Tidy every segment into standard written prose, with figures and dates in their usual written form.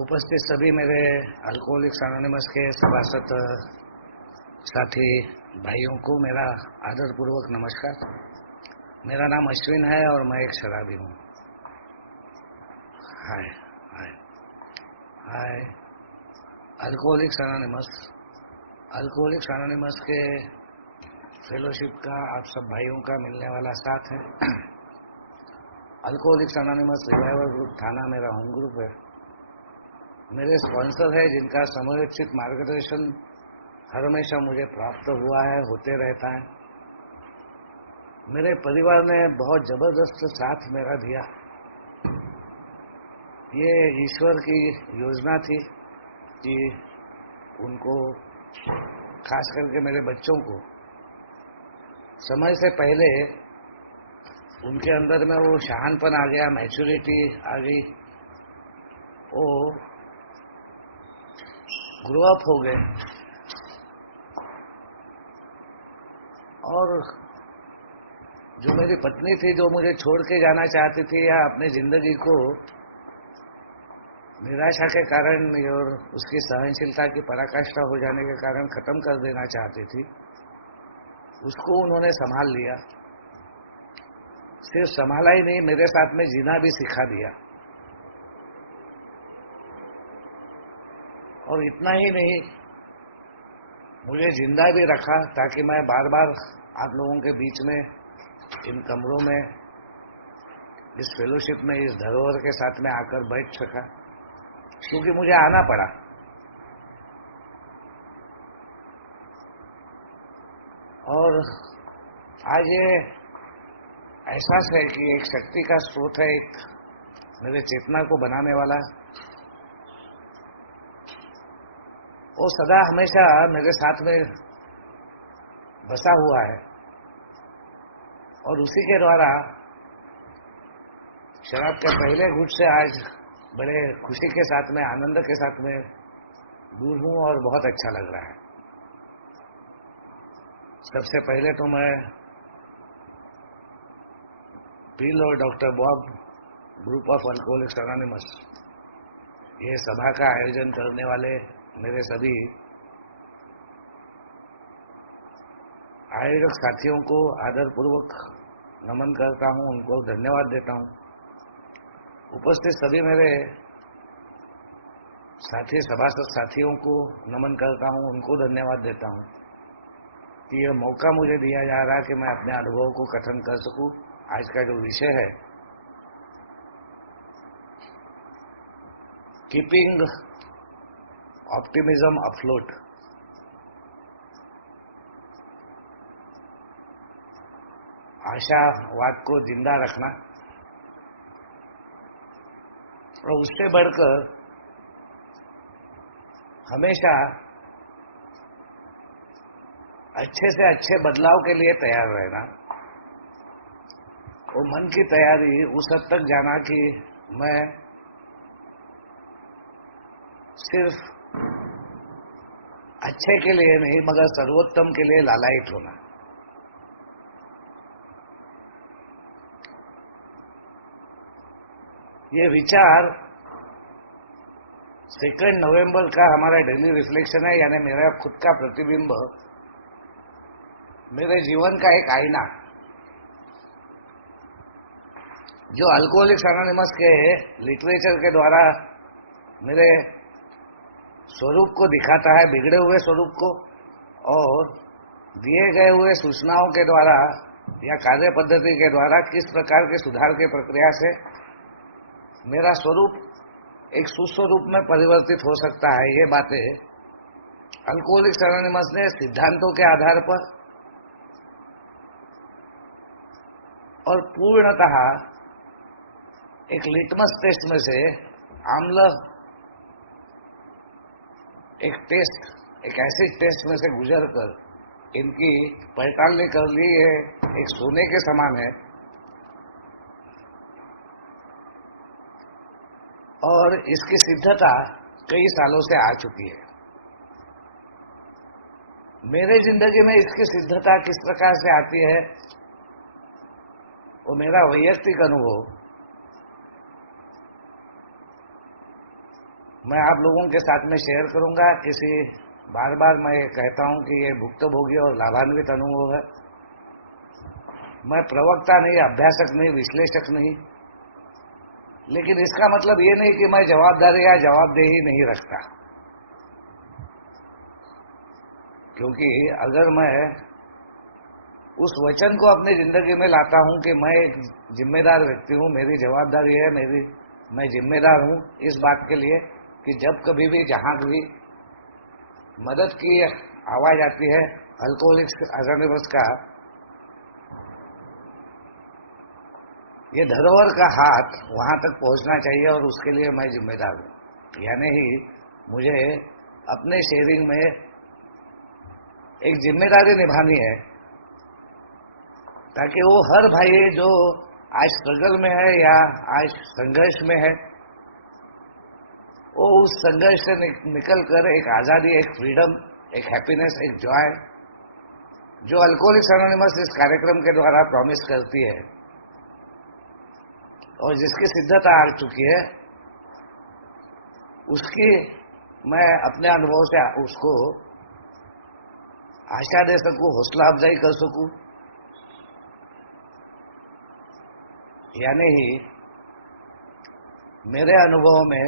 उपस्थित सभी मेरे अल्कोहलिक्स एनोनिमस के सभासद साथी भाइयों को मेरा आदरपूर्वक नमस्कार। मेरा नाम अश्विन है और मैं एक शराबी हूँ। हाय हाय हाय। अल्कोहलिक्स एनोनिमस के फेलोशिप का आप सब भाइयों का मिलने वाला साथ है। अल्कोहलिक्स एनोनिमस रिवाइवल ग्रुप थाना मेरा होम ग्रुप है। मेरे स्पॉन्सर है जिनका समयोचित मार्गदर्शन हर हमेशा मुझे प्राप्त हुआ है, होते रहता है। मेरे परिवार ने बहुत जबरदस्त साथ मेरा दिया। ये ईश्वर की योजना थी कि उनको, खास करके मेरे बच्चों को, समय से पहले उनके अंदर में वो शहानपन आ गया, मैच्योरिटी आ गई, वो ग्रो अप हो गए और जो मेरी पत्नी थी, जो मुझे छोड़ के जाना चाहती थी या अपनी जिंदगी को निराशा के कारण और उसकी सहनशीलता की पराकाष्ठा हो जाने के कारण खत्म कर देना चाहती थी, उसको उन्होंने संभाल लिया। सिर्फ संभाला ही नहीं, मेरे साथ में जीना भी सिखा दिया। और इतना ही नहीं, मुझे जिंदा भी रखा ताकि मैं बार बार आप लोगों के बीच में, इन कमरों में, इस फेलोशिप में, इस धरोहर के साथ में आकर बैठ सका, क्योंकि मुझे आना पड़ा। और आज ये एहसास है कि एक शक्ति का स्रोत है, एक मेरे चेतना को बनाने वाला, वो सदा हमेशा मेरे साथ में बसा हुआ है। और उसी के द्वारा शराब के पहले घूंट से आज बड़े खुशी के साथ में, आनंद के साथ में दूर हूं और बहुत अच्छा लग रहा है। सबसे पहले तो मैं बिल और doctor Bob, group of alcoholics anonymous, ये सभा का आयोजन करने वाले मेरे सभी आयोजक साथियों को आदरपूर्वक नमन करता हूं, उनको धन्यवाद देता हूं। उपस्थित सभी मेरे साथी सभासद साथियों को नमन करता हूं, उनको धन्यवाद देता हूं कि यह मौका मुझे दिया जा रहा है कि मैं अपने अनुभव को कथन कर सकूं। आज का जो विषय है, कीपिंग ऑप्टिमिज्म अफ्लोट, आशावाद को जिंदा रखना, और उससे बढ़कर हमेशा अच्छे से अच्छे बदलाव के लिए तैयार रहना। वो मन की तैयारी उस हद तक जाना कि मैं सिर्फ अच्छे के लिए नहीं, मगर सर्वोत्तम के लिए लालायित होना। ये विचार 2 नवंबर का हमारा डेली रिफ्लेक्शन है, यानी मेरा खुद का प्रतिबिंब, मेरे जीवन का एक आईना, जो अल्कोहलिक्स एनोनिमस के लिटरेचर के द्वारा मेरे स्वरूप को दिखाता है, बिगड़े हुए स्वरूप को, और दिए गए हुए सूचनाओं के द्वारा या कार्य पद्धति के द्वारा किस प्रकार के सुधार की प्रक्रिया से मेरा स्वरूप एक सुस्वरूप में परिवर्तित हो सकता है। ये बातें अल्कोहलिक्स एनोनिमस ने सिद्धांतों के आधार पर और पूर्णतः एक लिटमस टेस्ट में से, आम्ल एक टेस्ट, एक एसिड टेस्ट में से गुजर कर इनकी पहचान कर ली। ये एक सोने के समान है और इसकी सिद्धता कई सालों से आ चुकी है। मेरे जिंदगी में इसकी सिद्धता किस प्रकार से आती है, वो मेरा वैयक्तिक अनुभव मैं आप लोगों के साथ में शेयर करूंगा। बार बार मैं कहता हूं कि ये भुक्तभोगी और लाभान्वित अनुभव है। मैं प्रवक्ता नहीं, अभ्यासक नहीं, विश्लेषक नहीं, लेकिन इसका मतलब ये नहीं कि मैं जवाबदारी या जवाबदेही नहीं रखता। क्योंकि अगर मैं उस वचन को अपनी जिंदगी में लाता हूं कि मैं एक जिम्मेदार व्यक्ति हूं, मेरी जवाबदारी है, मैं जिम्मेदार हूं इस बात के लिए कि जब कभी भी जहां भी मदद की आवाज आती है अल्कोहलिक्स एनोनिमस का, ये धरोहर का हाथ वहां तक पहुंचना चाहिए और उसके लिए मैं जिम्मेदार हूं। यानी ही मुझे अपने शेयरिंग में एक जिम्मेदारी निभानी है ताकि वो हर भाई जो आज स्ट्रगल में है या आज संघर्ष में है, वो उस संघर्ष से निकल कर एक आजादी, एक फ्रीडम, एक हैप्पीनेस, एक जॉय जो अल्कोहलिक्स एनोनिमस इस कार्यक्रम के द्वारा प्रॉमिस करती है और जिसकी सिद्धता आ चुकी है, उसकी मैं अपने अनुभव से उसको आशा दे सकूं, हौसला अफजाई कर सकूं। यानी ही मेरे अनुभव में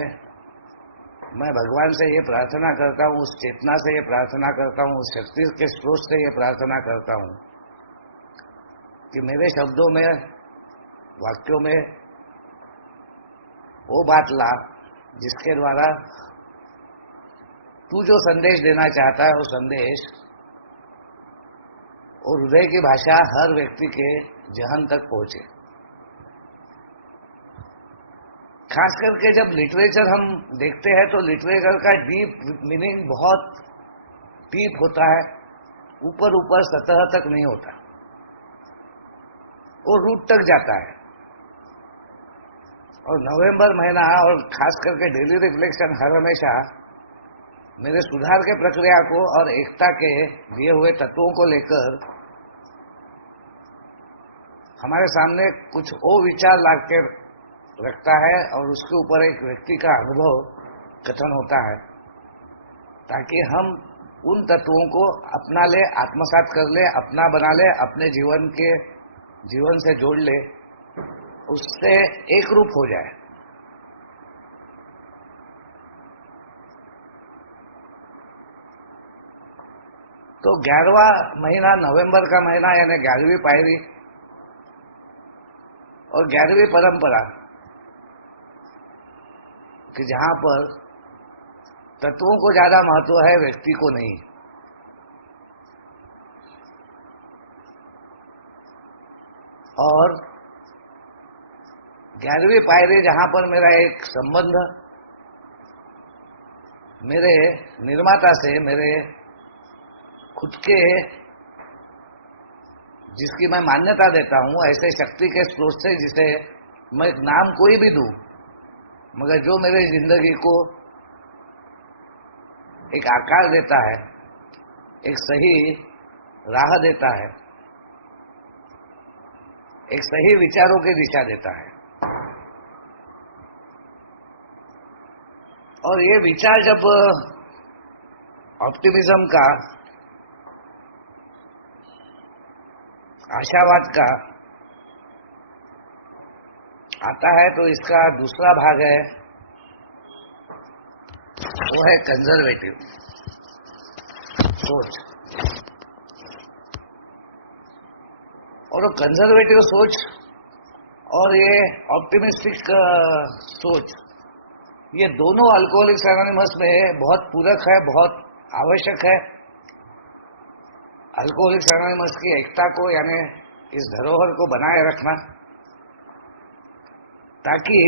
मैं भगवान से ये प्रार्थना करता हूं, उस चेतना से ये प्रार्थना करता हूं, उस शक्ति के स्रोत से ये प्रार्थना करता हूं कि मेरे शब्दों में, वाक्यों में वो बात ला जिसके द्वारा तू जो संदेश देना चाहता है वो संदेश और हृदय की भाषा हर व्यक्ति के जहन तक पहुंचे। खास करके जब लिटरेचर हम देखते हैं तो लिटरेचर का डीप मीनिंग बहुत डीप होता है, ऊपर ऊपर सतह तक नहीं होता, वो रूट तक जाता है। और नवंबर महीना और खास करके डेली रिफ्लेक्शन हर हमेशा मेरे सुधार के प्रक्रिया को और एकता के दिए हुए तत्वों को लेकर हमारे सामने कुछ और विचार लाकर रखता है और उसके ऊपर एक व्यक्ति का अनुभव कथन होता है ताकि हम उन तत्वों को अपना ले, आत्मसात कर ले, अपना बना ले, अपने जीवन से जोड़ ले, उससे एक रूप हो जाए। तो 11वां महीना, नवंबर का महीना यानी 11वीं पायरी और 11वीं परंपरा कि जहां पर तत्वों को ज्यादा महत्व है, व्यक्ति को नहीं। और 11वीं पायरी जहां पर मेरा एक संबंध मेरे निर्माता से, मेरे खुद के जिसकी मैं मान्यता देता हूं, ऐसे शक्ति के स्रोत से जिसे मैं नाम कोई भी दूं, मगर जो मेरे जिंदगी को एक आकार देता है, एक सही राह देता है, एक सही विचारों की दिशा देता है। और ये विचार जब ऑप्टिमिज्म का, आशावाद का आता है तो इसका दूसरा भाग है, वो है कंजर्वेटिव सोच। और वो कंजर्वेटिव सोच और ये ऑप्टिमिस्टिक सोच, ये दोनों अल्कोहलिक्स एनोनिमस में बहुत पूरक है, बहुत आवश्यक है। अल्कोहलिक्स एनोनिमस की एकता को यानी इस धरोहर को बनाए रखना, ताकि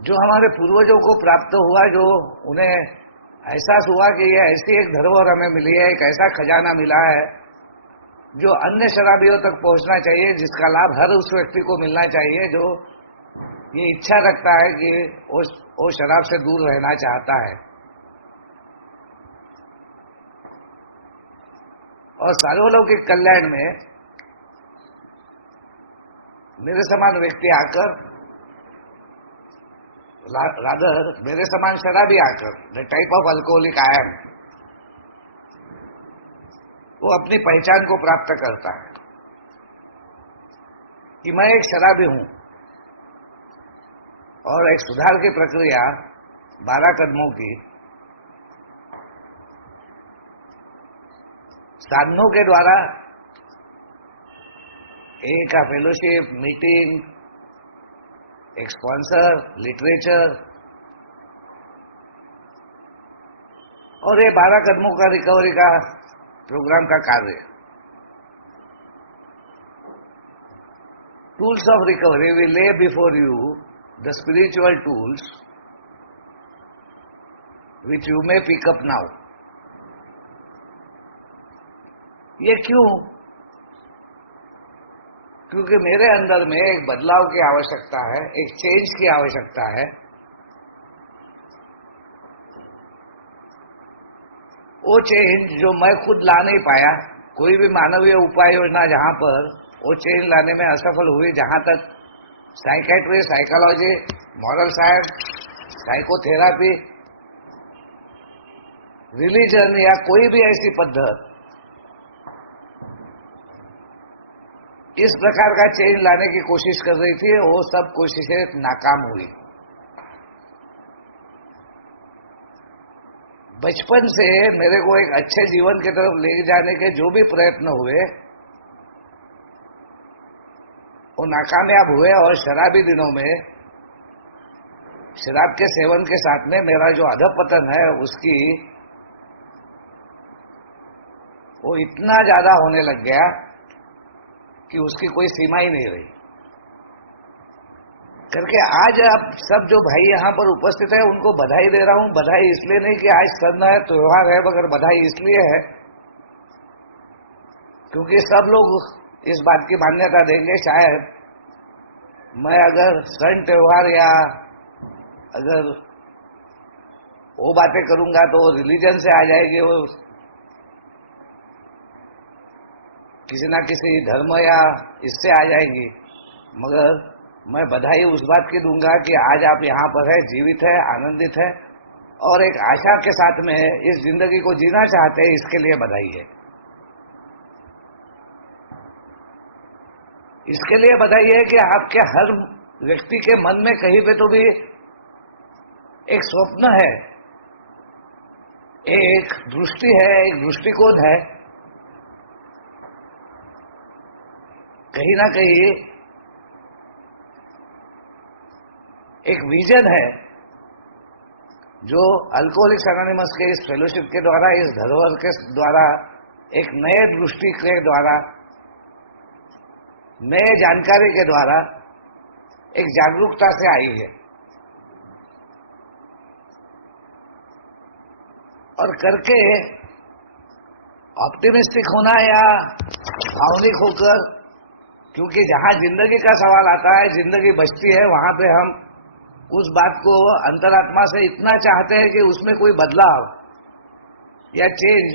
जो हमारे पूर्वजों को प्राप्त हुआ, जो उन्हें एहसास हुआ कि ये ऐसी एक धरोहर हमें मिली है, एक ऐसा खजाना मिला है जो अन्य शराबियों तक पहुंचना चाहिए, जिसका लाभ हर उस व्यक्ति को मिलना चाहिए जो ये इच्छा रखता है कि वो शराब से दूर रहना चाहता है। और सार्वलौकिक कल्याण में मेरे समान व्यक्ति आकर रादर मेरे समान शराबी आकर, the type of alcoholic I M, वो अपनी पहचान को प्राप्त करता है कि मैं एक शराबी हूं, और एक सुधार की प्रक्रिया 12 कदमों की साधनों के द्वारा, एक का फेलोशिप, मीटिंग, एक स्पॉन्सर, लिटरेचर, और ये 12 कदमों का रिकवरी का प्रोग्राम का कार्य। Tools of recovery will lay before you the spiritual tools which you may pick up now. ये क्यों? क्योंकि मेरे अंदर में एक बदलाव की आवश्यकता है, एक चेंज की आवश्यकता है। वो चेंज जो मैं खुद ला नहीं पाया, कोई भी मानवीय उपाय योजना जहां पर वो चेंज लाने में असफल हुई, जहां तक psychiatry, psychology, moral science, psychotherapy, religion या कोई भी ऐसी पद्धत इस प्रकार का चेंज लाने की कोशिश कर रही थी, वो सब कोशिशें नाकाम हुई। बचपन से मेरे को एक अच्छे जीवन की तरफ ले जाने के जो भी प्रयत्न हुए वो नाकामयाब हुए, और शराबी दिनों में शराब के सेवन के साथ में मेरा जो अधपतन है उसकी वो इतना ज्यादा होने लग गया कि उसकी कोई सीमा ही नहीं रही। करके आज आप सब जो भाई यहां पर उपस्थित है उनको बधाई दे रहा हूं। बधाई इसलिए नहीं कि आज सन है, त्योहार है, मगर बधाई इसलिए है क्योंकि सब लोग इस बात की मान्यता देंगे, शायद मैं अगर सन त्योहार या अगर वो बातें करूंगा तो रिलीजन से आ जाएगी, वो किसी ना किसी धर्म या इससे आ जाएंगी। मगर मैं बधाई उस बात की दूंगा कि आज आप यहाँ पर है, जीवित है, आनंदित है, और एक आशा के साथ में इस जिंदगी को जीना चाहते हैं, इसके लिए बधाई है। इसके लिए बधाई है कि आपके हर व्यक्ति के मन में कहीं पे तो भी एक स्वप्न है, एक दृष्टि है, एक दृष्टिकोण है, कहीं ना कहीं एक विजन है जो अल्कोहलिक्स एनोनिमस के इस फेलोशिप के द्वारा, इस धरोहर के द्वारा, एक नए दृष्टि के द्वारा, नए जानकारी के द्वारा एक जागरूकता से आई है। और करके ऑप्टिमिस्टिक होना या भावनिक होकर, क्योंकि जहां जिंदगी का सवाल आता है, जिंदगी बचती है, वहां पे हम उस बात को अंतरात्मा से इतना चाहते हैं कि उसमें कोई बदलाव या चेंज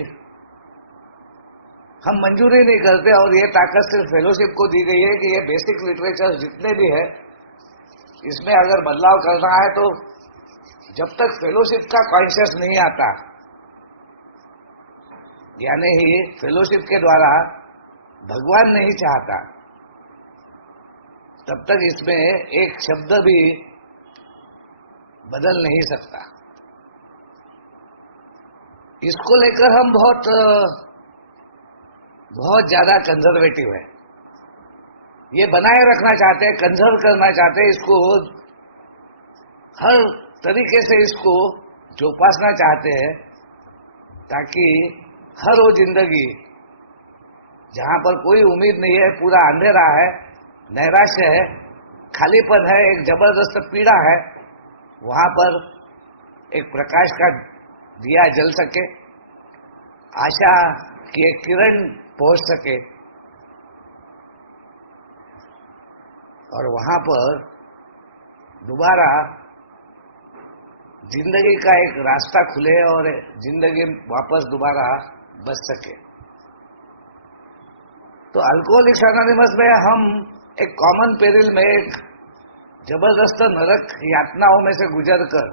हम मंजूरी नहीं करते। और ये ताकत सिर्फ फेलोशिप को दी गई है कि ये बेसिक लिटरेचर जितने भी है, इसमें अगर बदलाव करना है तो जब तक फेलोशिप का कॉन्शियस नहीं आता, यानी ही फेलोशिप के द्वारा भगवान नहीं चाहता, तब तक इसमें एक शब्द भी बदल नहीं सकता। इसको लेकर हम बहुत ज्यादा कंजर्वेटिव है, ये बनाए रखना चाहते हैं, कंजर्व करना चाहते हैं, इसको हर तरीके से इसको जोपासना चाहते हैं, ताकि हर वो जिंदगी जहां पर कोई उम्मीद नहीं है, पूरा अंधेरा है, नैराश्य है, खालीपन है, एक जबरदस्त पीड़ा है, वहां पर एक प्रकाश का दिया जल सके, आशा की एक किरण पहुंच सके, और वहां पर दोबारा जिंदगी का एक रास्ता खुले और जिंदगी वापस दोबारा बच सके। तो अल्कोहलिक्स एनोनिमस में हम एक कॉमन पेरिल में एक जबरदस्त नरक यातनाओं में से गुजर कर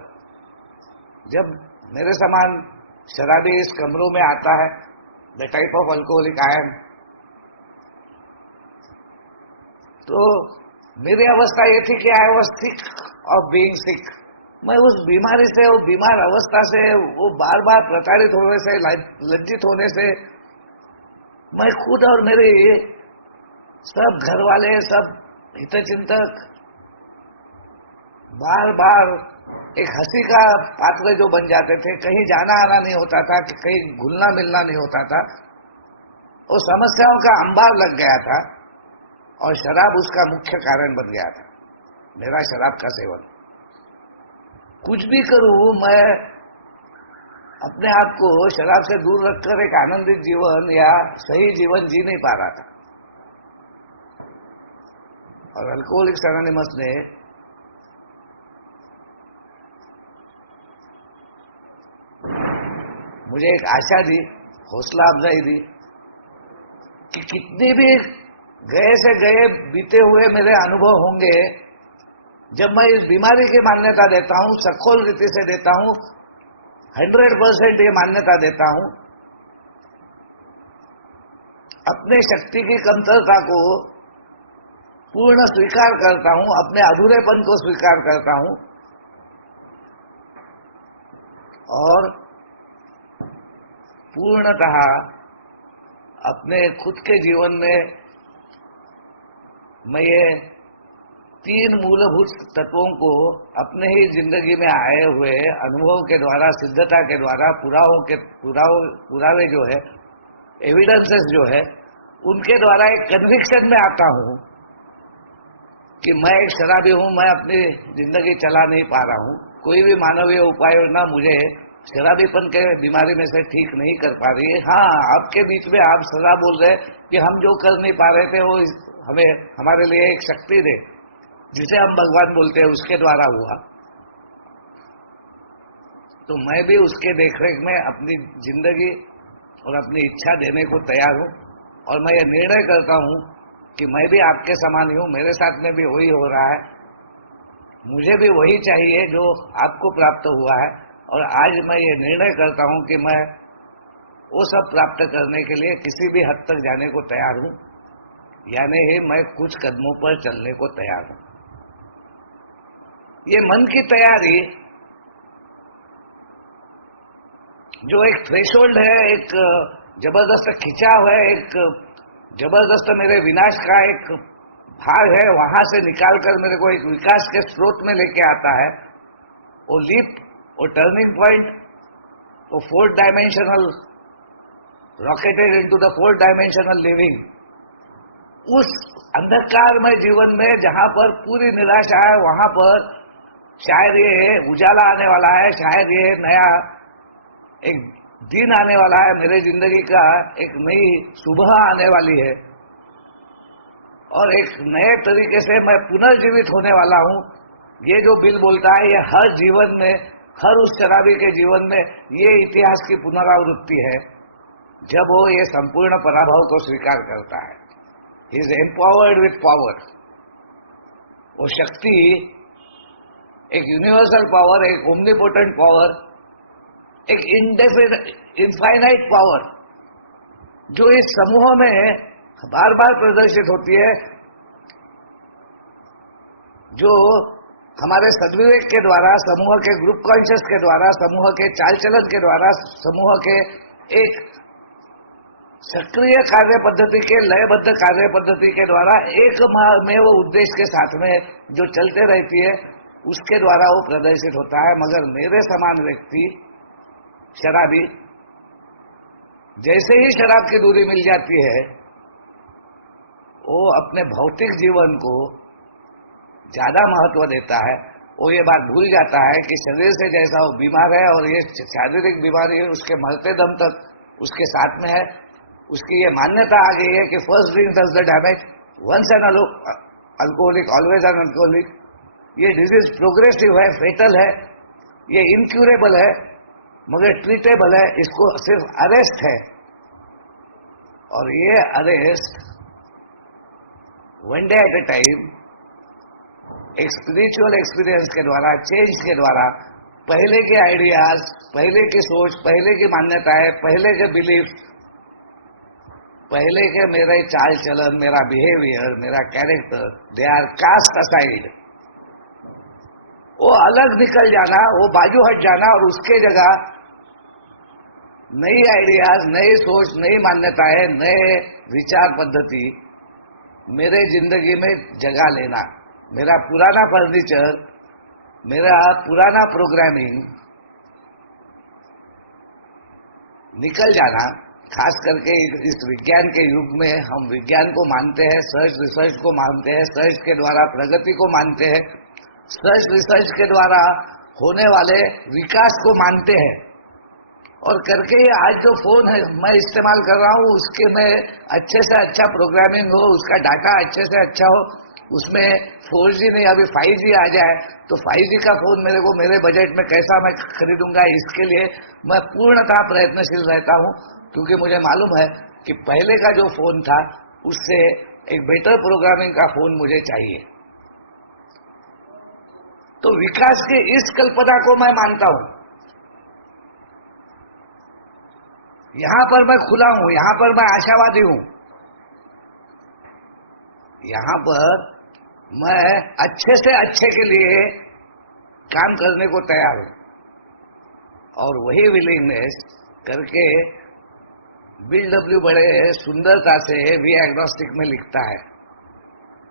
जब मेरे समान शराबी इस कमरों में आता है, the type of alcoholic I am, तो मेरी अवस्था ये थी कि I was sick of being sick. मैं उस बीमारी से, वो बीमार अवस्था से, वो बार बार प्रताड़ित होने से, लज्जित होने से मैं खुद और मेरे सब घर वाले, सब हितचिंतक बार बार एक हंसी का पात्र जो बन जाते थे। कहीं जाना आना नहीं होता था, कि कहीं घुलना मिलना नहीं होता था। वो समस्याओं का अंबार लग गया था और शराब उसका मुख्य कारण बन गया था, मेरा शराब का सेवन। कुछ भी करूं, मैं अपने आप को शराब से दूर रखकर एक आनंदित जीवन या सही जीवन जी नहीं पा रहा था। और अल्कोहलिक्स एनोनिमस ने मुझे एक आशा दी, हौसला अफजाई दी कि कितने भी गए से गए बीते हुए मेरे अनुभव होंगे, जब मैं इस बीमारी की मान्यता देता हूं, सखोल रीति से देता हूं, 100% ये मान्यता देता हूं, अपने शक्ति की कमतरता को पूर्ण स्वीकार करता हूं, अपने अधूरेपन को स्वीकार करता हूं और पूर्णतः अपने खुद के जीवन में मैं ये 3 मूलभूत तत्वों को अपने ही जिंदगी में आए हुए अनुभवों के द्वारा, सिद्धता के द्वारा, पुरावे जो है, एविडेंसेस जो है, उनके द्वारा एक कन्विक्शन में आता हूं कि मैं एक शराबी हूं, मैं अपनी जिंदगी चला नहीं पा रहा हूं। कोई भी मानवीय उपाय योजना मुझे शराबीपन के बीमारी में से ठीक नहीं कर पा रही है। हाँ, आपके बीच में आप सदा बोल रहे कि हम जो कर नहीं पा रहे थे वो हमें, हमारे लिए एक शक्ति दे, जिसे हम भगवान बोलते हैं, उसके द्वारा हुआ। तो मैं भी उसके देखरेख में अपनी जिंदगी और अपनी इच्छा देने को तैयार हूं। और मैं ये निर्णय करता हूं कि मैं भी आपके समान ही हूं, मेरे साथ में भी वही हो रहा है, मुझे भी वही चाहिए जो आपको प्राप्त हुआ है। और आज मैं ये निर्णय करता हूं कि मैं वो सब प्राप्त करने के लिए किसी भी हद तक जाने को तैयार हूं, यानी मैं कुछ कदमों पर चलने को तैयार हूं। ये मन की तैयारी जो एक थ्रेशोल्ड है, एक जबरदस्त खिंचाव है, एक जबरदस्त मेरे विनाश का एक भाग है, वहां से निकालकर मेरे को एक विकास के स्रोत में लेके आता है। वो लीप, वो टर्निंग पॉइंट, वो 4th dimensional rocketed into the 4th dimensional living, उस अंधकारमय जीवन में जहां पर पूरी निराशा है, वहां पर शायद ये उजाला आने वाला है, शायद ये नया एक दिन आने वाला है, मेरे जिंदगी का एक नई सुबह आने वाली है और एक नए तरीके से मैं पुनर्जीवित होने वाला हूं। ये जो बिल बोलता है, ये हर जीवन में, हर उस शराबी के जीवन में ये इतिहास की पुनरावृत्ति है जब वो ये संपूर्ण पराभव को स्वीकार करता है। He is empowered with power. वो शक्ति एक यूनिवर्सल पावर, एक ओमनीपोटेंट पावर, एक इनफाइनाइट पावर जो इस समूह में बार बार प्रदर्शित होती है, जो हमारे सद्विवेक के द्वारा, समूह के ग्रुप कॉन्शियस के द्वारा, समूह के चाल चलन के द्वारा, समूह के एक सक्रिय कार्य पद्धति के, लयबद्ध कार्य पद्धति के द्वारा एक में वो उद्देश्य के साथ में जो चलते रहती है, उसके द्वारा वो प्रदर्शित होता है। मगर मेरे समान व्यक्ति, शराबी, जैसे ही शराब की दूरी मिल जाती है, वो अपने भौतिक जीवन को ज्यादा महत्व देता है। वो ये बात भूल जाता है कि शरीर से जैसा वो बीमार है और ये शारीरिक बीमारी है, उसके मरते दम तक उसके साथ में है। उसकी ये मान्यता आ गई है कि first drink does the damage, once an alcoholic always an alcoholic. ये डिजीज प्रोग्रेसिव है, फेटल है, ये इनक्यूरेबल है, मगर ट्रीटेबल है, इसको सिर्फ अरेस्ट है। और ये arrest one day at A time एक स्पिरिचुअल एक्सपीरियंस के द्वारा, चेंज के द्वारा, पहले के आइडियाज, पहले की सोच, पहले की मान्यताएं, पहले के बिलीफ, पहले के मेरे चाल चलन, मेरा बिहेवियर, मेरा character, they are cast aside. वो अलग निकल जाना, वो बाजू हट जाना और उसके जगह नई आइडियाज, नई सोच, नई मान्यताएं, नए विचार पद्धति मेरे जिंदगी में जगह लेना। मेरा पुराना फर्नीचर, मेरा पुराना प्रोग्रामिंग निकल जाना। खास करके इस विज्ञान के युग में हम विज्ञान को मानते हैं, सर्च रिसर्च को मानते हैं, सर्च के द्वारा प्रगति को मानते हैं, सर्च रिसर्च के द्वारा होने वाले विकास को मानते हैं। और करके आज जो फोन है मैं इस्तेमाल कर रहा हूँ, उसके में अच्छे से अच्छा प्रोग्रामिंग हो, उसका डाटा अच्छे से अच्छा हो, उसमें 4G नहीं अभी 5G आ जाए तो 5G का फोन मेरे को मेरे बजट में कैसा मैं खरीदूंगा, इसके लिए मैं पूर्णतः प्रयत्नशील रहता हूं। क्योंकि मुझे मालूम है कि पहले का जो फोन था उससे एक बेटर प्रोग्रामिंग का फोन मुझे चाहिए। तो विकास की इस कल्पना को मैं मानता हूं। यहां पर मैं खुला हूं, यहां पर मैं आशावादी हूं, यहां पर मैं अच्छे से अच्छे के लिए काम करने को तैयार हूं। और वही विलिंगनेस करके बिल डब्ल्यू बड़े सुंदरता से वी एग्नोस्टिक में लिखता है।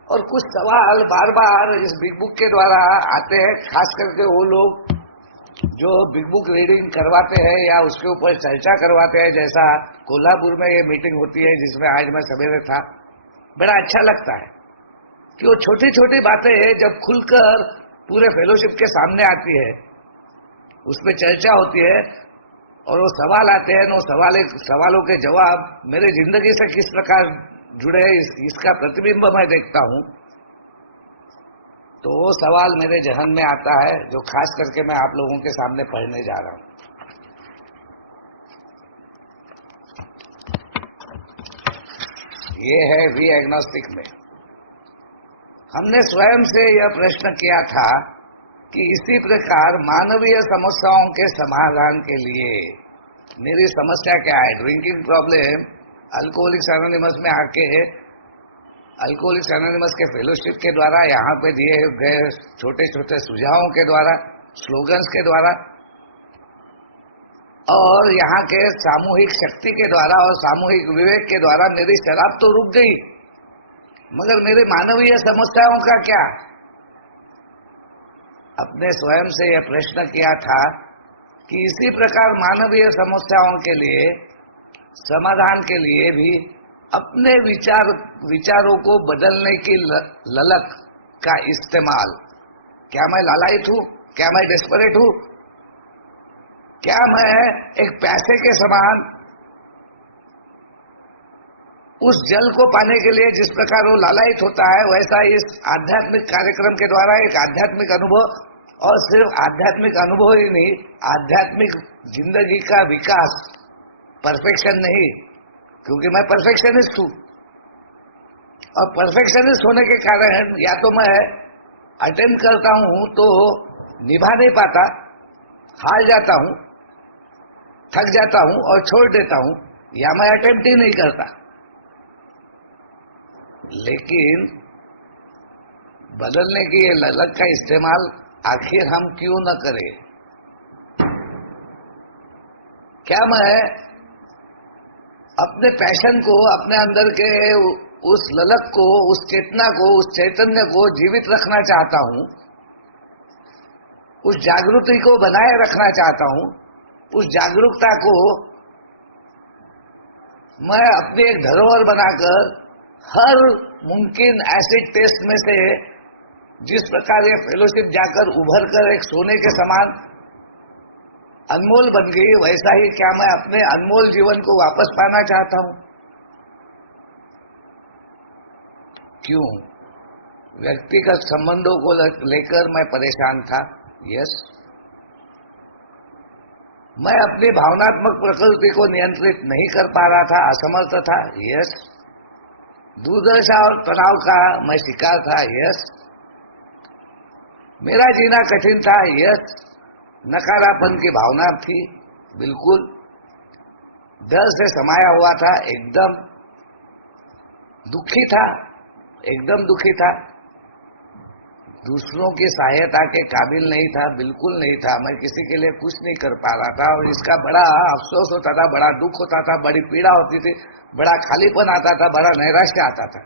और कुछ सवाल बार बार इस बिग बुक के द्वारा आते हैं, खास करके वो लोग जो बिग बुक रीडिंग करवाते हैं या उसके ऊपर चर्चा करवाते हैं, जैसा कोल्हापुर में ये मीटिंग होती है जिसमें आज मैं सवेरे था। बड़ा अच्छा लगता है कि वो छोटी छोटी बातें जब खुलकर पूरे फेलोशिप के सामने आती है, उसमें चर्चा होती है और वो सवाल आते हैं, वो सवालों के जवाब मेरे जिंदगी से किस प्रकार जुड़े हैं इसका प्रतिबिंब मैं देखता हूं। तो वो सवाल मेरे जहन में आता है जो खास करके मैं आप लोगों के सामने पढ़ने जा रहा हूं। ये है वी एग्नोस्टिक में। हमने स्वयं से यह प्रश्न किया था कि इसी प्रकार मानवीय समस्याओं के समाधान के लिए मेरी समस्या क्या है। ड्रिंकिंग प्रॉब्लम अल्कोहलिक्स एनोनिमस में आके अल्कोहलिक्स एनोनिमस के फेलोशिप के द्वारा, यहाँ पे दिए गए छोटे छोटे सुझावों के द्वारा, स्लोगन्स के द्वारा और यहाँ के सामूहिक शक्ति के द्वारा और सामूहिक विवेक के द्वारा मेरी शराब तो रुक गई, मगर मेरी मानवीय समस्याओं का क्या। अपने स्वयं से यह प्रश्न किया था कि इसी प्रकार मानवीय समस्याओं के लिए समाधान के लिए भी अपने विचारों को बदलने की ललक का इस्तेमाल। क्या मैं लालायित हूं? क्या मैं डेस्परेट हूं? क्या मैं एक प्यासे के समान उस जल को पाने के लिए जिस प्रकार वो लालायित होता है, वैसा इस आध्यात्मिक कार्यक्रम के द्वारा एक आध्यात्मिक अनुभव, और सिर्फ आध्यात्मिक अनुभव ही नहीं, आध्यात्मिक जिंदगी का विकास, परफेक्शन नहीं, क्योंकि मैं परफेक्शनिस्ट हूं। और परफेक्शनिस्ट होने के कारण या तो मैं अटेम्प्ट करता हूं तो निभा नहीं पाता, हार जाता हूं, थक जाता हूं और छोड़ देता हूं, या मैं अटेम्प्ट ही नहीं करता। लेकिन बदलने की ये ललक का इस्तेमाल आखिर हम क्यों न करें? क्या मैं अपने पैशन को, अपने अंदर के उस ललक को, उस चेतना को, उस चैतन्य को जीवित रखना चाहता हूं, उस जागृति को बनाए रखना चाहता हूं, उस जागरूकता को मैं अपनी एक धरोहर बनाकर हर मुमकिन एसिड टेस्ट में से जिस प्रकार ये फेलोशिप जाकर उभर कर एक सोने के समान अनमोल बन गई, वैसा ही क्या मैं अपने अनमोल जीवन को वापस पाना चाहता हूं? क्यों? व्यक्तिगत संबंधों को लेकर मैं परेशान था, यस। मैं अपनी भावनात्मक प्रकृति को नियंत्रित नहीं कर पा रहा था, असमर्थ था, यस। दुर्दशा और तनाव का मैं शिकार था, यस। मेरा जीना कठिन था, यह नकारापन की भावना थी, बिल्कुल डर से समाया हुआ था, एकदम दुखी था, एकदम दुखी था, दूसरों की सहायता के काबिल नहीं था, बिल्कुल नहीं था। मैं किसी के लिए कुछ नहीं कर पा रहा था और इसका बड़ा अफसोस होता था, बड़ा दुख होता था, बड़ी पीड़ा होती थी, बड़ा खालीपन आता था, बड़ा नैराश्य आता था।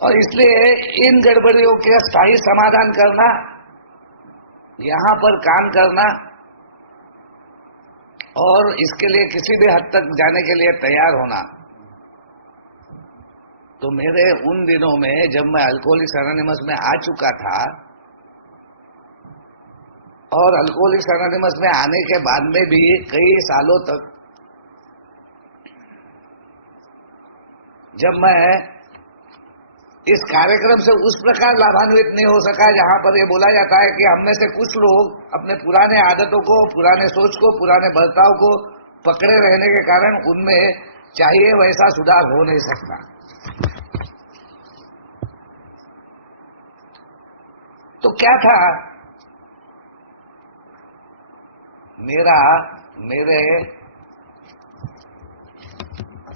और इसलिए इन गड़बड़ियों के स्थायी समाधान करना, यहां पर काम करना और इसके लिए किसी भी हद तक जाने के लिए तैयार होना, तो मेरे उन दिनों में जब मैं अल्कोहलिक्स एनोनिमस में आ चुका था और अल्कोहलिक्स एनोनिमस में आने के बाद में भी कई सालों तक जब मैं इस कार्यक्रम से उस प्रकार लाभान्वित नहीं हो सका जहां पर ये बोला जाता है कि हम में से कुछ लोग अपने पुराने आदतों को, पुराने सोच को, पुराने बर्ताव को पकड़े रहने के कारण उनमें चाहिए वैसा सुधार हो नहीं सकता। तो क्या था मेरे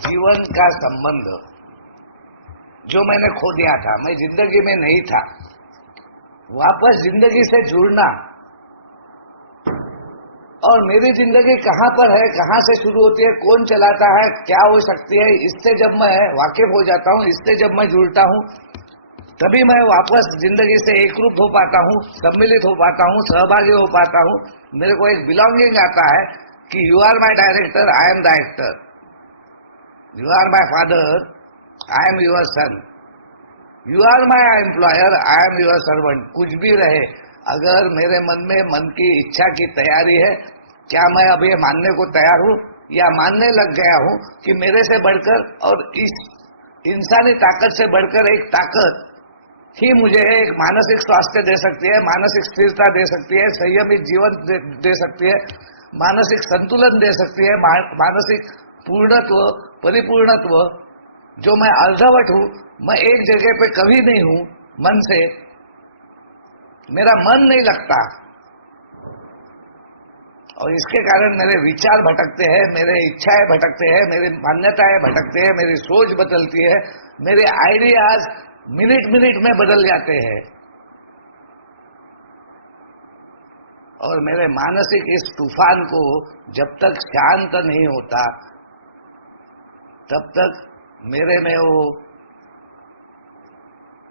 जीवन का संबंध जो मैंने खो दिया था, मैं जिंदगी में नहीं था, वापस जिंदगी से जुड़ना और मेरी जिंदगी कहां पर है, कहां से शुरू होती है, कौन चलाता है, क्या हो सकती है, इससे जब मैं वाकिफ हो जाता हूं, इससे जब मैं जुड़ता हूं, तभी मैं वापस जिंदगी से एकरूप हो पाता हूं, सम्मिलित हो पाता हूं, सहभागी हो पाता हूं। मेरे को एक बिलोंगिंग आता है कि you are my director, I am the actor, you are my father, I am your son, you are my employer, I am your servant. कुछ भी रहे, अगर मेरे मन में मन की इच्छा की तैयारी है, क्या मैं अब ये मानने को तैयार हूं या मानने लग गया हूं कि मेरे से बढ़कर और इस इंसानी ताकत से बढ़कर एक ताकत ही मुझे एक मानसिक स्वास्थ्य दे सकती है, मानसिक स्थिरता दे सकती है, संयमित जीवन दे सकती है, मानसिक संतुलन दे सकती है, मानसिक पूर्णत्व, परिपूर्णत्व। जो मैं अर्धवट हूं, मैं एक जगह पे कभी नहीं हूं, मन से मेरा मन नहीं लगता और इसके कारण मेरे विचार भटकते हैं, मेरे इच्छाएं भटकते हैं, मेरी मान्यताएं भटकते हैं, मेरी सोच बदलती है, मेरे आइडियाज मिनट मिनट में बदल जाते हैं और मेरे मानसिक इस तूफान को जब तक शांत नहीं होता तब तक मेरे में वो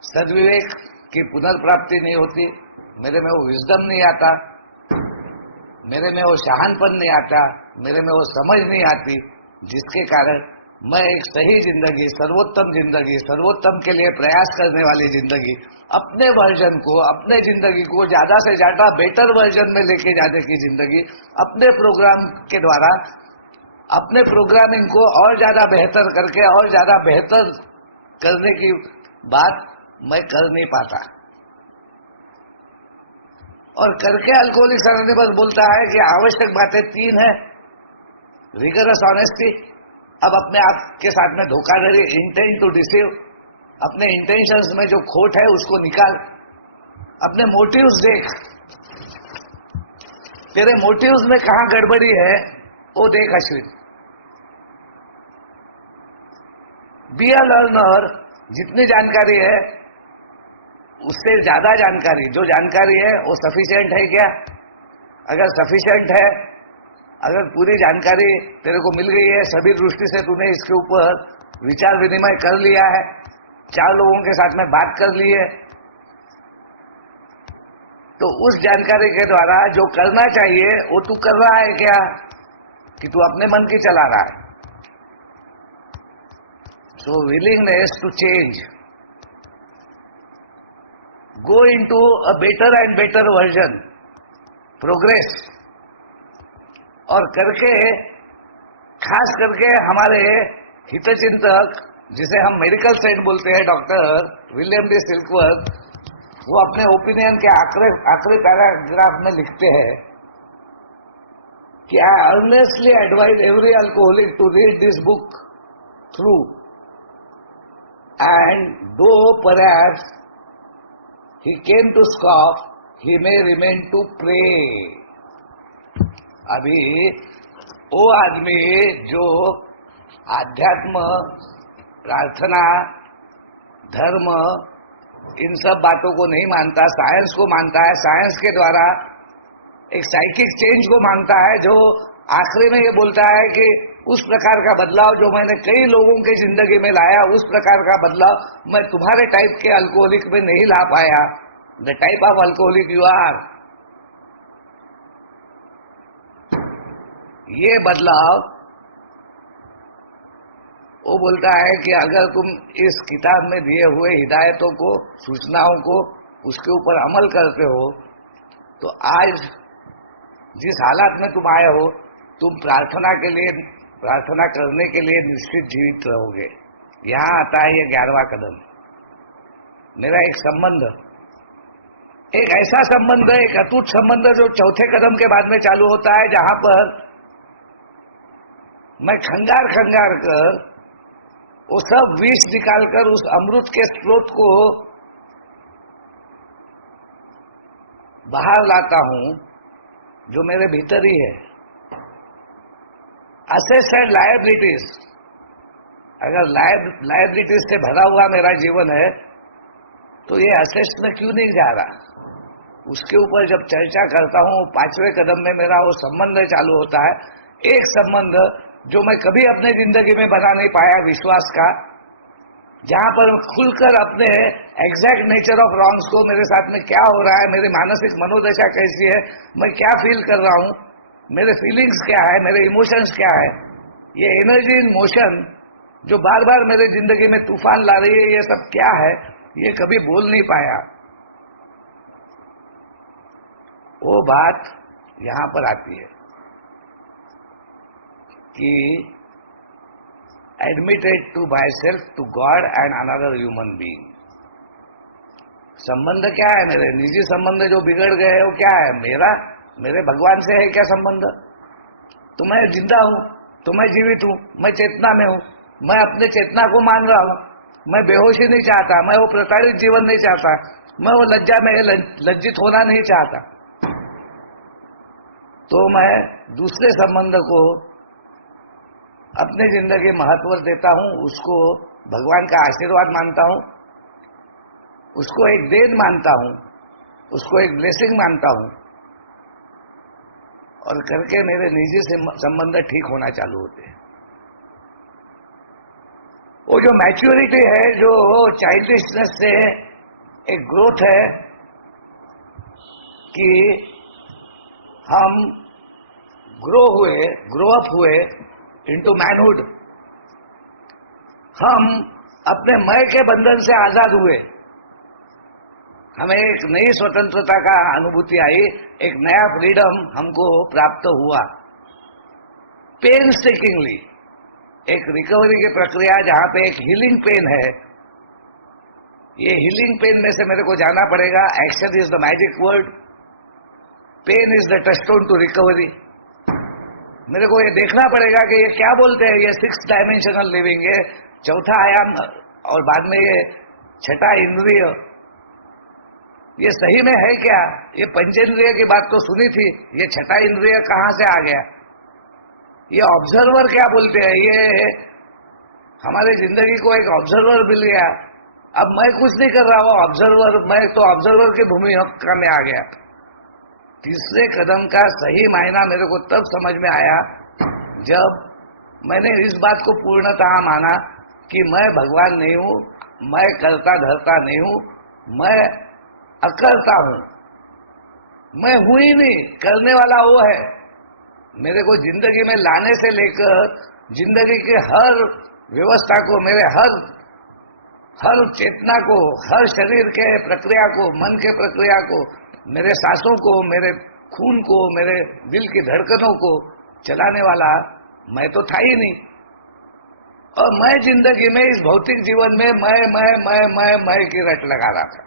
सद्विवेक की पुनर्प्राप्ति नहीं होती, मेरे में वो विजडम नहीं आता, मेरे में वो सहानपन नहीं आता, मेरे में वो समझ नहीं आती, जिसके कारण मैं एक सही जिंदगी, सर्वोत्तम के लिए प्रयास करने वाली जिंदगी, अपने वर्जन को, अपने जिंदगी को ज्यादा से ज्यादा बेटर वर्जन में लेके जाने की जिंदगी, अपने प्रोग्राम के द्वारा अपने प्रोग्रामिंग को और ज्यादा बेहतर करके और ज्यादा बेहतर करने की बात मैं कर नहीं पाता। और करके अल्कोहलिक्स एनोनिमस बोलता है कि आवश्यक बातें 3 है, रिगरस ऑनेस्टी, अब अपने आप के साथ में धोखाधड़ी, इंटेंट टू डिसीव, अपने इंटेंशंस में जो खोट है उसको निकाल, अपने मोटिव्स देख, तेरे मोटिव्स में कहां गड़बड़ी है वो देख अश्विन। बी अ लर्नर, जितनी जानकारी है उससे ज्यादा जानकारी, जो जानकारी है वो सफिशिएंट है क्या? अगर सफिशिएंट है, अगर पूरी जानकारी तेरे को मिल गई है, सभी दृष्टि से तूने इसके ऊपर विचार विनिमय कर लिया है, 4 लोगों के साथ में बात कर ली है, तो उस जानकारी के द्वारा जो करना चाहिए वो तू कर रहा है क्या, कि तू अपने मन की चला रहा है? So willingness to change, go into a better and better version, progress, और करके खास करके हमारे हितचिंतक, जिसे हम मेडिकल साइंस बोलते हैं, डॉक्टर विलियम डी सिल्कवर्थ, वो अपने ओपिनियन के आखिरी पैराग्राफ में लिखते हैं कि I earnestly advise every alcoholic to read this book through, and though perhaps he came to scoff, he may remain to pray. अभी वो आदमी जो आध्यात्म, प्रार्थना, धर्म, इन सब बातों को नहीं मानता, साइंस को मानता है, साइंस के द्वारा एक साइकिक चेंज को मानता है, जो आखिरी में ये बोलता है कि उस प्रकार का बदलाव जो मैंने कई लोगों की जिंदगी में लाया, उस प्रकार का बदलाव मैं तुम्हारे टाइप के अल्कोहलिक में नहीं ला पाया. The type of alcoholic you are. ये बदलाव वो बोलता है कि अगर तुम इस किताब में दिए हुए हिदायतों को, सूचनाओं को, उसके ऊपर अमल करते हो, तो आज जिस हालात में तुम आए हो, तुम प्रार्थना करने के लिए निश्चित जीवित रहोगे. यहां आता है ये 11वां कदम. मेरा एक संबंध, एक ऐसा संबंध, एक अटूट संबंध जो चौथे कदम के बाद में चालू होता है, जहां पर मैं खंगार कर वो सब विष निकालकर उस अमृत के स्रोत को बाहर लाता हूं, जो मेरे भीतर ही है. Assets and liabilities. अगर लायबिलिटीज से भरा हुआ मेरा जीवन है, तो ये असेट्स में क्यों नहीं जा रहा? उसके ऊपर जब चर्चा करता हूं, 5वें कदम में मेरा वो संबंध चालू होता है. एक संबंध जो मैं कभी अपने जिंदगी में बना नहीं पाया, विश्वास का, जहां पर खुलकर अपने एग्जैक्ट नेचर ऑफ रॉन्ग्स को, मेरे साथ में क्या हो रहा है, मेरी मानसिक मनोदशा कैसी है, मैं क्या फील कर रहा हूं, मेरे फीलिंग्स क्या है, मेरे इमोशंस क्या है, ये एनर्जी इन मोशन जो बार बार मेरे जिंदगी में तूफान ला रही है, ये सब क्या है, ये कभी बोल नहीं पाया. वो बात यहां पर आती है कि admitted to myself, to God and another human being. संबंध क्या है? मेरे निजी संबंध जो बिगड़ गए हैं वो क्या है? मेरे भगवान से है क्या संबंध? तो मैं जिंदा हूं, तो मैं जीवित हूं, मैं चेतना में हूं, मैं अपने चेतना को मान रहा हूं, मैं बेहोशी नहीं चाहता, मैं वो प्रताड़ित जीवन नहीं चाहता, मैं वो लज्जा में लज्जित होना नहीं चाहता. तो मैं दूसरे संबंध को अपने जिंदगी महत्व देता हूं, उसको भगवान का आशीर्वाद मानता हूं, उसको एक देन मानता हूं, उसको एक ब्लेसिंग मानता हूं, और करके मेरे निजी संबंध ठीक होना चालू होते हैं. वो जो मैच्योरिटी है, जो चाइल्डिशनेस से एक ग्रोथ है कि हम ग्रो अप हुए इनटू मैनहुड. हम अपने मैं के बंधन से आजाद हुए, हमें एक नई स्वतंत्रता का अनुभूति आई, एक नया फ्रीडम हमको प्राप्त हुआ. पेनस्टेकिंगली एक रिकवरी की प्रक्रिया, जहां पे एक हीलिंग पेन है. ये हीलिंग पेन में से मेरे को जाना पड़ेगा. Action is the magic word, pain is the touchstone to recovery. मेरे को ये देखना पड़ेगा कि ये क्या बोलते हैं, ये 6 डायमेंशनल लिविंग है, चौथा आयाम, और बाद में ये छठा इंद्रिय, ये सही में है क्या? ये पंचेंद्रिय की बात तो सुनी थी, ये छठा इंद्रिय कहां से आ गया? ये ऑब्जर्वर क्या बोलते हैं? ये हमारे जिंदगी को एक ऑब्जर्वर मिल गया. अब मैं कुछ नहीं कर रहा हूं, ऑब्जर्वर, मैं तो ऑब्जर्वर की भूमिका में आ गया. तीसरे कदम का सही मायना मेरे को तब समझ में आया जब मैंने इस बात को पूर्णतः माना कि मैं भगवान नहीं हूं, मैं करता धरता नहीं हूं, मैं अकर्ता हूं, मैं हूं ही नहीं, करने वाला वो है. मेरे को जिंदगी में लाने से लेकर जिंदगी की हर व्यवस्था को, मेरे हर चेतना को, हर शरीर के प्रक्रिया को, मन के प्रक्रिया को, मेरे सांसों को, मेरे खून को, मेरे दिल की धड़कनों को चलाने वाला मैं तो था ही नहीं. और मैं जिंदगी में, इस भौतिक जीवन में मैं की रट लगा रहा था.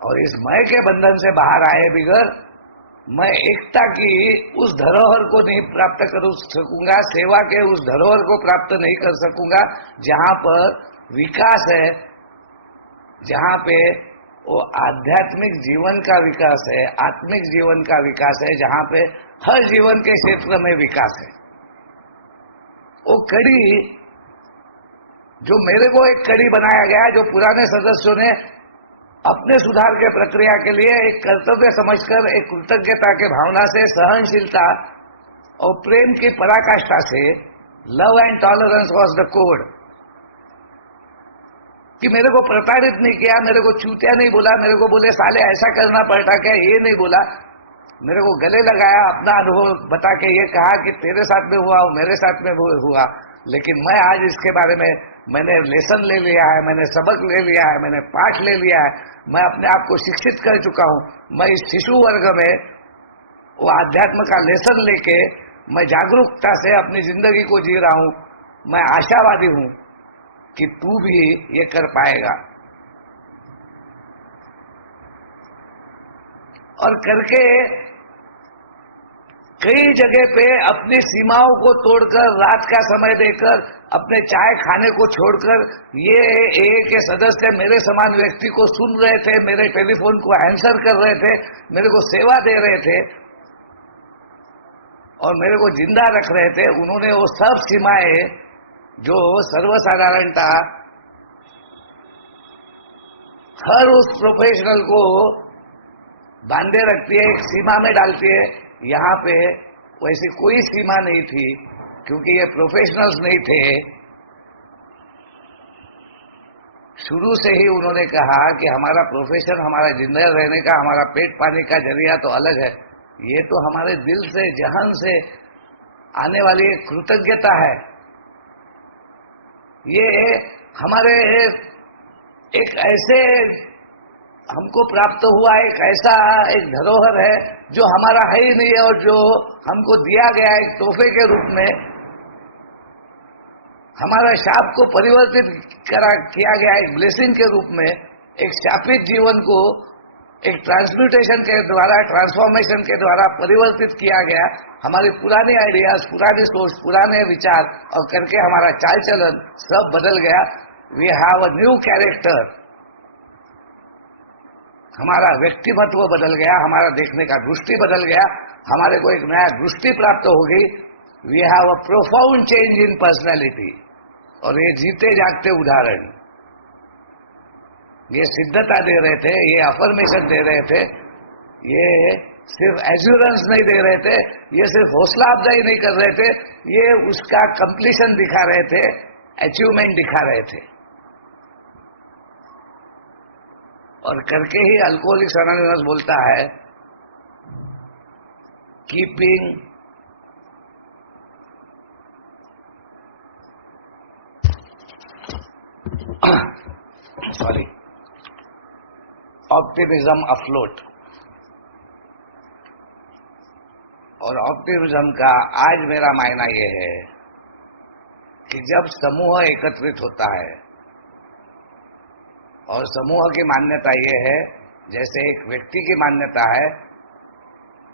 और इस मैं के बंधन से बाहर आए बिगर मैं एकता की उस धरोहर को नहीं प्राप्त कर सकूंगा, सेवा के उस धरोहर को प्राप्त नहीं कर सकूंगा, जहां पर विकास है, जहां पे वो आध्यात्मिक जीवन का विकास है, आत्मिक जीवन का विकास है, जहां पे हर जीवन के क्षेत्र में विकास है। वो कड़ी जो मेरे को एक कड़ी बनाया गया, जो पुराने सदस्यों ने अपने सुधार के प्रक्रिया के लिए एक कर्तव्य समझकर, एक कृतज्ञता के भावना से, सहनशीलता और प्रेम की पराकाष्ठा से, love and tolerance was the code, कि मेरे को प्रताड़ित नहीं किया, मेरे को चूतिया नहीं बोला, मेरे को बोले साले ऐसा करना पड़ता क्या, ये नहीं बोला, मेरे को गले लगाया, अपना अनुभव बता के ये कहा कि तेरे साथ में हुआ, मेरे साथ में हुआ। लेकिन मैं आज इसके बारे में मैंने लेसन ले लिया है, मैंने सबक ले लिया है, मैंने पाठ ले लिया है, मैं अपने आप को शिक्षित कर चुका हूं। मैं इस शिशु वर्ग में वो आध्यात्म का लेसन लेके मैं जागरूकता से अपनी जिंदगी को जी रहा हूं। मैं आशावादी हूं कि तू भी ये कर पाएगा, और करके कई जगह पे अपनी सीमाओं को तोड़कर, रात का समय देकर, अपने चाय खाने को छोड़कर, ये एक के सदस्य मेरे समान व्यक्ति को सुन रहे थे, मेरे टेलीफोन को आंसर कर रहे थे, मेरे को सेवा दे रहे थे और मेरे को जिंदा रख रहे थे। उन्होंने वो सब सीमाएं जो सर्वसाधारणता हर उस प्रोफेशनल को बांधे रखती है, एक सीमा में डालती है, यहाँ पे वैसी कोई सीमा नहीं थी, क्योंकि ये प्रोफेशनल्स नहीं थे। शुरू से ही उन्होंने कहा कि हमारा प्रोफेशन, हमारा जिंदा रहने का, हमारा पेट पानी का जरिया तो अलग है, ये तो हमारे दिल से, जहन से आने वाली एक कृतज्ञता है। ये हमारे एक ऐसे हमको प्राप्त हुआ एक ऐसा एक धरोहर है जो हमारा है ही नहीं है, और जो हमको दिया गया एक तोहफे के रूप में, हमारा शाप को परिवर्तित किया गया एक ब्लेसिंग के रूप में, एक शापित जीवन को एक ट्रांसम्यूटेशन के द्वारा, ट्रांसफॉर्मेशन के द्वारा परिवर्तित किया गया। हमारी पुरानी आइडियाज, पुरानी सोच, पुराने विचार और करके हमारा चाल चलन सब बदल गया। We have a new character, हमारा व्यक्तिमत्व बदल गया, हमारा देखने का दृष्टि बदल गया, हमारे को एक नया दृष्टि प्राप्त हो गई। We have a profound change in personality. और ये जीते जागते उदाहरण, ये सिद्धता दे रहे थे, ये अफर्मेशन दे रहे थे, ये सिर्फ एश्योरेंस नहीं दे रहे थे, ये सिर्फ हौसला अफजाई नहीं कर रहे थे, ये उसका कंप्लीशन दिखा रहे थे, अचीवमेंट दिखा रहे थे। और करके ही अल्कोहलिक्स एनोनिमस बोलता है, कीपिंग ऑप्टिमिज्म अफ्लोट। और ऑप्टिमिज्म का आज मेरा मायना यह है कि जब समूह एकत्रित होता है, और समूह की मान्यता यह है, जैसे एक व्यक्ति की मान्यता है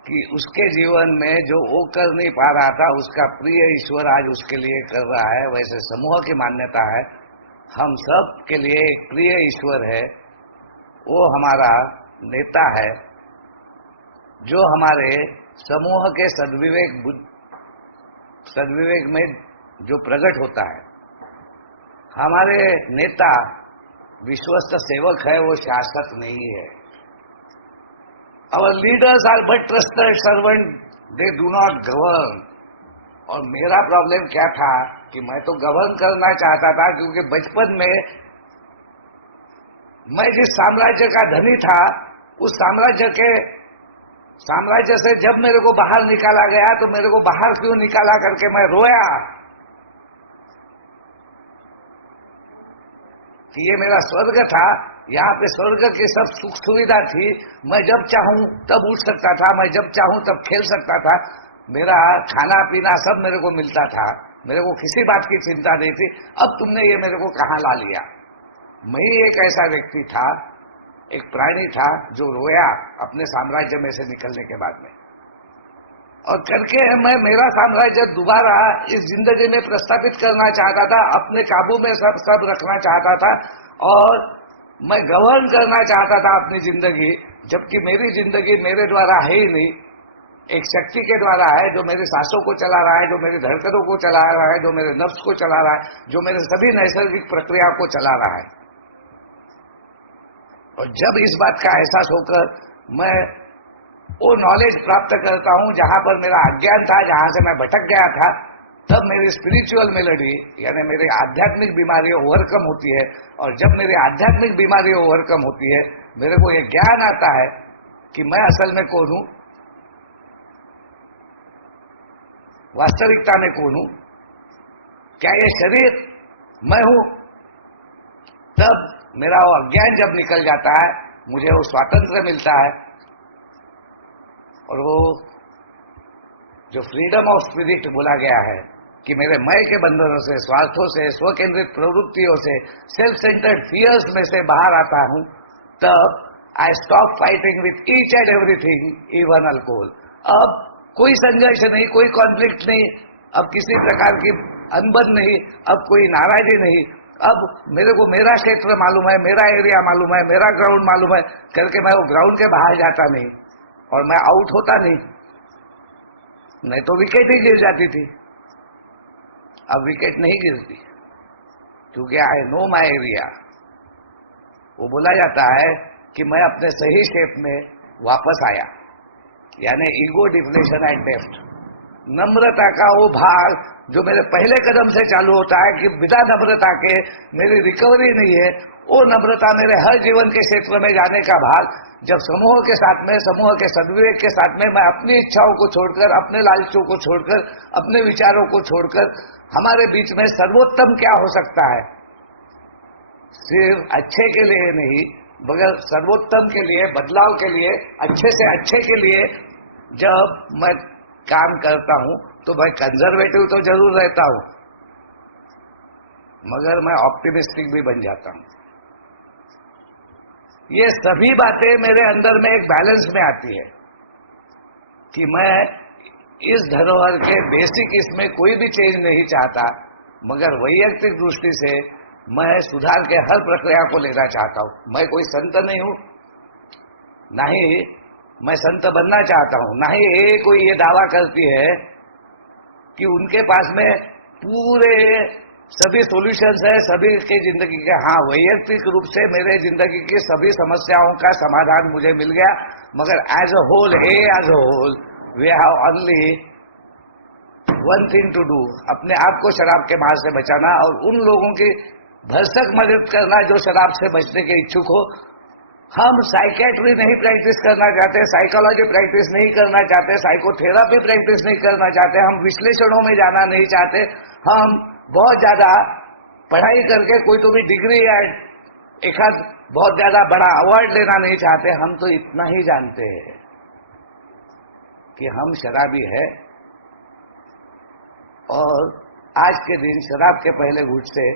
कि उसके जीवन में जो वो कर नहीं पा रहा था, उसका प्रिय ईश्वर आज उसके लिए कर रहा है, वैसे समूह की मान्यता है हम सब के लिए एक प्रिय ईश्वर है, वो हमारा नेता है, जो हमारे समूह के सद्विवेक में जो प्रकट होता है। हमारे नेता विश्वस्त सेवक है, वो शासक नहीं है। Our leaders are but trusted servant, they do not govern। और मेरा प्रॉब्लम क्या था कि मैं तो गवर्न करना चाहता था, क्योंकि बचपन में मैं जिस साम्राज्य का धनी था, उस साम्राज्य से जब मेरे को बाहर निकाला गया, तो मेरे को बाहर क्यों निकाला करके मैं रोया कि ये मेरा स्वर्ग था, यहाँ पे स्वर्ग की सब सुख सुविधा थी, मैं जब चाहूं तब उठ सकता था, मैं जब चाहूं तब खेल सकता था, मेरा खाना पीना सब मेरे को मिलता था, मेरे को किसी बात की चिंता नहीं थी। अब तुमने ये मेरे को कहाँ ला लिया। मैं ही एक ऐसा व्यक्ति था, एक प्राणी था जो रोया अपने साम्राज्य में से निकलने के बाद में, और करके मैं मेरा साम्राज्य दोबारा इस जिंदगी में प्रस्थापित करना चाहता था, अपने काबू में सब रखना चाहता था, और मैं गवर्न करना चाहता था अपनी जिंदगी, जबकि मेरी जिंदगी मेरे द्वारा है ही नहीं, एक शक्ति के द्वारा है जो मेरी सांसों को चला रहा है, जो मेरी धड़कनों को चला रहा है, जो मेरे नफ्स को चला रहा है, जो मेरे सभी नैसर्गिक प्रक्रियाओं को चला रहा है। और जब इस बात का एहसास होकर मैं वो नॉलेज प्राप्त करता हूं जहां पर मेरा अज्ञान था, जहां से मैं भटक गया था, तब मेरी स्पिरिचुअल मेलोडी यानी मेरी आध्यात्मिक बीमारी ओवरकम होती है। और जब मेरी आध्यात्मिक बीमारी ओवरकम होती है, मेरे को ये ज्ञान आता है कि मैं असल में कौन हूं, वास्तविकता में कौन हूं, क्या ये शरीर मैं हूं। तब मेरा वो अज्ञान जब निकल जाता है, मुझे वो स्वातंत्र्य मिलता है। और वो जो फ्रीडम ऑफ स्पिरिट बोला गया है कि मेरे मैं के बंधनों से, स्वार्थों से, स्वकेंद्रित प्रवृत्तियों से, सेल्फ सेंटर्ड फियर्स में से बाहर आता हूं, तब I stop fighting with each and everything, even alcohol. अब कोई संघर्ष नहीं, कोई कॉन्फ्लिक्ट नहीं, अब किसी प्रकार की अनबन नहीं, अब कोई नाराजगी नहीं। अब मेरे को मेरा क्षेत्र मालूम है, मेरा एरिया मालूम है, मेरा ग्राउंड मालूम है करके मैं वो ग्राउंड के बाहर जाता नहीं और मैं आउट होता नहीं तो विकेट ही गिर जाती थी। अब विकेट नहीं गिरती क्योंकि आई नो माई एरिया। वो बोला जाता है कि मैं अपने सही शेप में वापस आया, यानी ईगो डिफ्लेशन एंड डेफ्ट। नम्रता का वो भाग जो मेरे पहले कदम से चालू होता है कि बिना नम्रता के मेरी रिकवरी नहीं है, वो नम्रता मेरे हर जीवन के क्षेत्र में जाने का भाग, जब समूह के साथ में, समूह के सद्विवेक के साथ में मैं अपनी इच्छाओं को छोड़कर, अपने लालचों को छोड़कर, अपने विचारों को छोड़कर, हमारे बीच में सर्वोत्तम क्या हो सकता है, सिर्फ अच्छे के लिए नहीं मगर सर्वोत्तम के लिए, बदलाव के लिए, अच्छे से अच्छे के लिए जब मैं काम करता हूं तो मैं कंजर्वेटिव तो जरूर रहता हूं मगर मैं ऑप्टिमिस्टिक भी बन जाता हूं। ये सभी बातें मेरे अंदर में एक बैलेंस में आती है कि मैं इस धरोहर के बेसिक इसमें कोई भी चेंज नहीं चाहता, मगर वैयक्तिक दृष्टि से मैं सुधार के हर प्रक्रिया को लेना चाहता हूं। मैं कोई संत नहीं हूं, ना ही मैं संत बनना चाहता हूं, ना ही कोई ये दावा करती है कि उनके पास में पूरे सभी सॉल्यूशंस है सभी की जिंदगी के। हाँ, वैयक्तिक रूप से मेरे जिंदगी की सभी समस्याओं का समाधान मुझे मिल गया, मगर as a whole, as a whole we have only one thing to do, अपने आप को शराब के मार से बचाना और उन लोगों की भरसक मदद करना जो शराब से बचने के इच्छुक हो। हम साइकेट्री नहीं प्रैक्टिस करना चाहते, साइकोलॉजी प्रैक्टिस नहीं करना चाहते, साइकोथेरापी प्रैक्टिस नहीं करना चाहते, हम विश्लेषणों में जाना नहीं चाहते, हम बहुत ज्यादा पढ़ाई करके कोई तो भी डिग्री या एक आध बहुत ज्यादा बड़ा अवार्ड लेना नहीं चाहते। हम तो इतना ही जानते हैं कि हम शराबी है और आज के दिन शराब के पहले घूंट से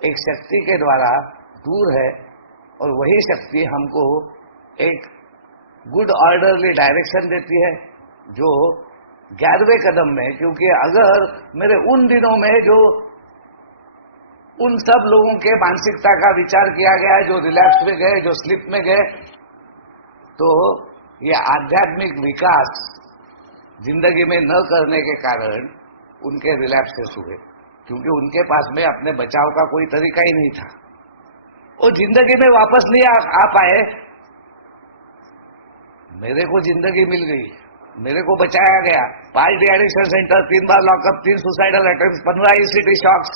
एक शक्ति के द्वारा दूर है और वही शक्ति हमको एक गुड ऑर्डरली डायरेक्शन देती है जो 11वें कदम में, क्योंकि अगर मेरे उन दिनों में जो उन सब लोगों के मानसिकता का विचार किया गया है जो रिलैप्स में गए, जो स्लिप में गए, तो ये आध्यात्मिक विकास जिंदगी में न करने के कारण उनके रिलैप्सेस हुए, क्योंकि उनके पास में अपने बचाव का कोई तरीका ही नहीं था। वो जिंदगी में वापस नहीं आ पाए। मेरे को जिंदगी मिल गई, मेरे को बचाया गया, 5 डिएडिक्शन सेंटर, 3 बार lockup, 3 suicidal attempt, 15 ECT shocks,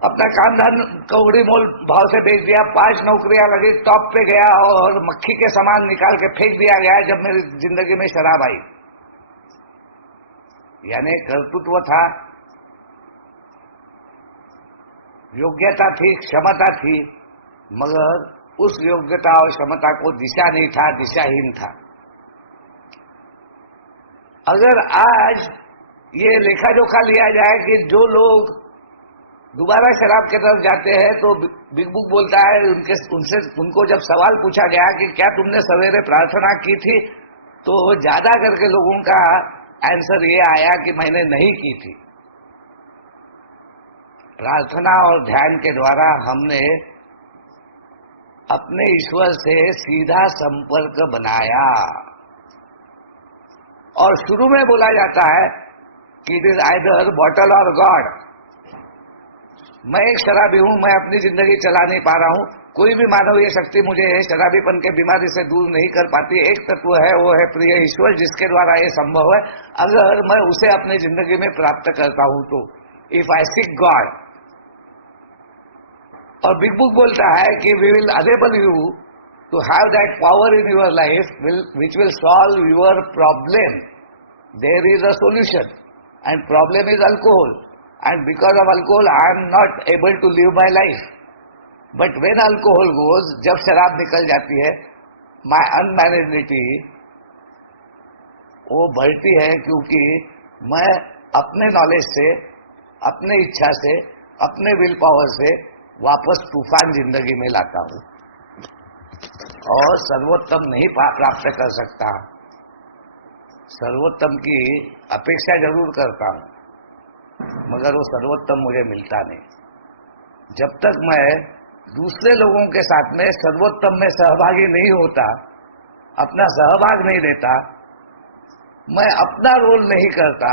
अपना कामधान कौड़ी मोल भाव से बेच दिया, 5 नौकरियां लगी, टॉप पे गया और मक्खी के सामान निकाल के फेंक दिया गया जब मेरी जिंदगी में शराब आई। यानी कर्तृत्व था, योग्यता थी, क्षमता थी, मगर उस योग्यता और क्षमता को दिशा नहीं था, दिशाहीन था। अगर आज ये लेखा जोखा लिया जाए कि जो लोग दोबारा शराब की तरफ जाते हैं तो बिग बुक बोलता है उनको जब सवाल पूछा गया कि क्या तुमने सवेरे प्रार्थना की थी, तो ज्यादा करके लोगों का आंसर ये आया कि मैंने नहीं की थी। प्रार्थना और ध्यान के द्वारा हमने अपने ईश्वर से सीधा संपर्क बनाया। और शुरू में बोला जाता है कि इट इज आइदर बॉटल और गॉड। मैं एक शराबी हूं, मैं अपनी जिंदगी चला नहीं पा रहा हूं, कोई भी मानवीय शक्ति मुझे शराबीपन के बीमारी से दूर नहीं कर पाती। एक तत्व है, वो है प्रिय ईश्वर, जिसके द्वारा ये संभव है। अगर मैं उसे अपनी जिंदगी में प्राप्त करता हूं तो इफ आई सीक गॉड, और बिग बुक बोलता है कि we will enable you to have that power in your life which will solve your problem. There is a solution and problem is alcohol, and because of alcohol I am not able to live my life. But when alcohol goes, जब शराब निकल जाती है, my unmanageability वो बढ़ती है, क्योंकि मैं अपने नॉलेज से, अपने इच्छा से, अपने विल पावर से वापस तूफान जिंदगी में लाता हूं और सर्वोत्तम नहीं प्राप्त कर सकता। सर्वोत्तम की अपेक्षा जरूर करता हूं, मगर वो सर्वोत्तम मुझे मिलता नहीं। जब तक मैं दूसरे लोगों के साथ में सर्वोत्तम में सहभागी नहीं होता, अपना सहभाग नहीं देता, मैं अपना रोल नहीं करता,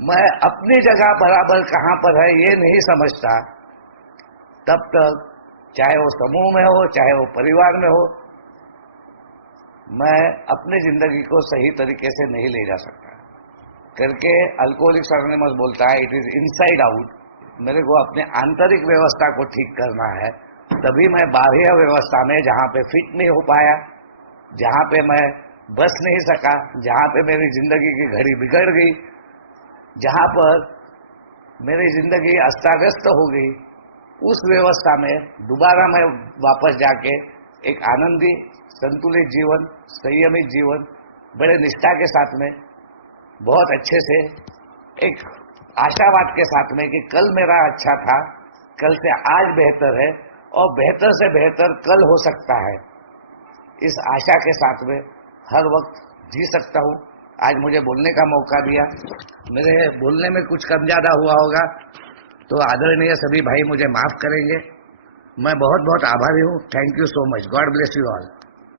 मैं अपनी जगह बराबर कहां पर है ये नहीं समझता, तब तक चाहे वो समूह में हो, चाहे वो परिवार में हो, मैं अपनी जिंदगी को सही तरीके से नहीं ले जा सकता। करके अल्कोहलिक्स एनोनिमस बोलता है इट इज इनसाइड आउट। मेरे को अपने आंतरिक व्यवस्था को ठीक करना है, तभी मैं बाह्य व्यवस्था में, जहां पे फिट नहीं हो पाया, जहां पे मैं बस नहीं सका, जहां पे मेरी जिंदगी की घड़ी बिगड़ गई, जहां पर मेरी जिंदगी अस्ताव्यस्त हो गई, उस व्यवस्था में दोबारा मैं वापस जाके एक आनंदी, संतुलित जीवन, संयमित जीवन, बड़े निष्ठा के साथ में, बहुत अच्छे से, एक आशावाद के साथ में कि कल मेरा अच्छा था, कल से आज बेहतर है और बेहतर से बेहतर कल हो सकता है, इस आशा के साथ में हर वक्त जी सकता हूं। आज मुझे बोलने का मौका दिया, मेरे बोलने में कुछ कम ज्यादा हुआ होगा तो आदरणीय सभी भाई मुझे माफ करेंगे। मैं बहुत बहुत आभारी हूं। Thank you so much. God bless you all.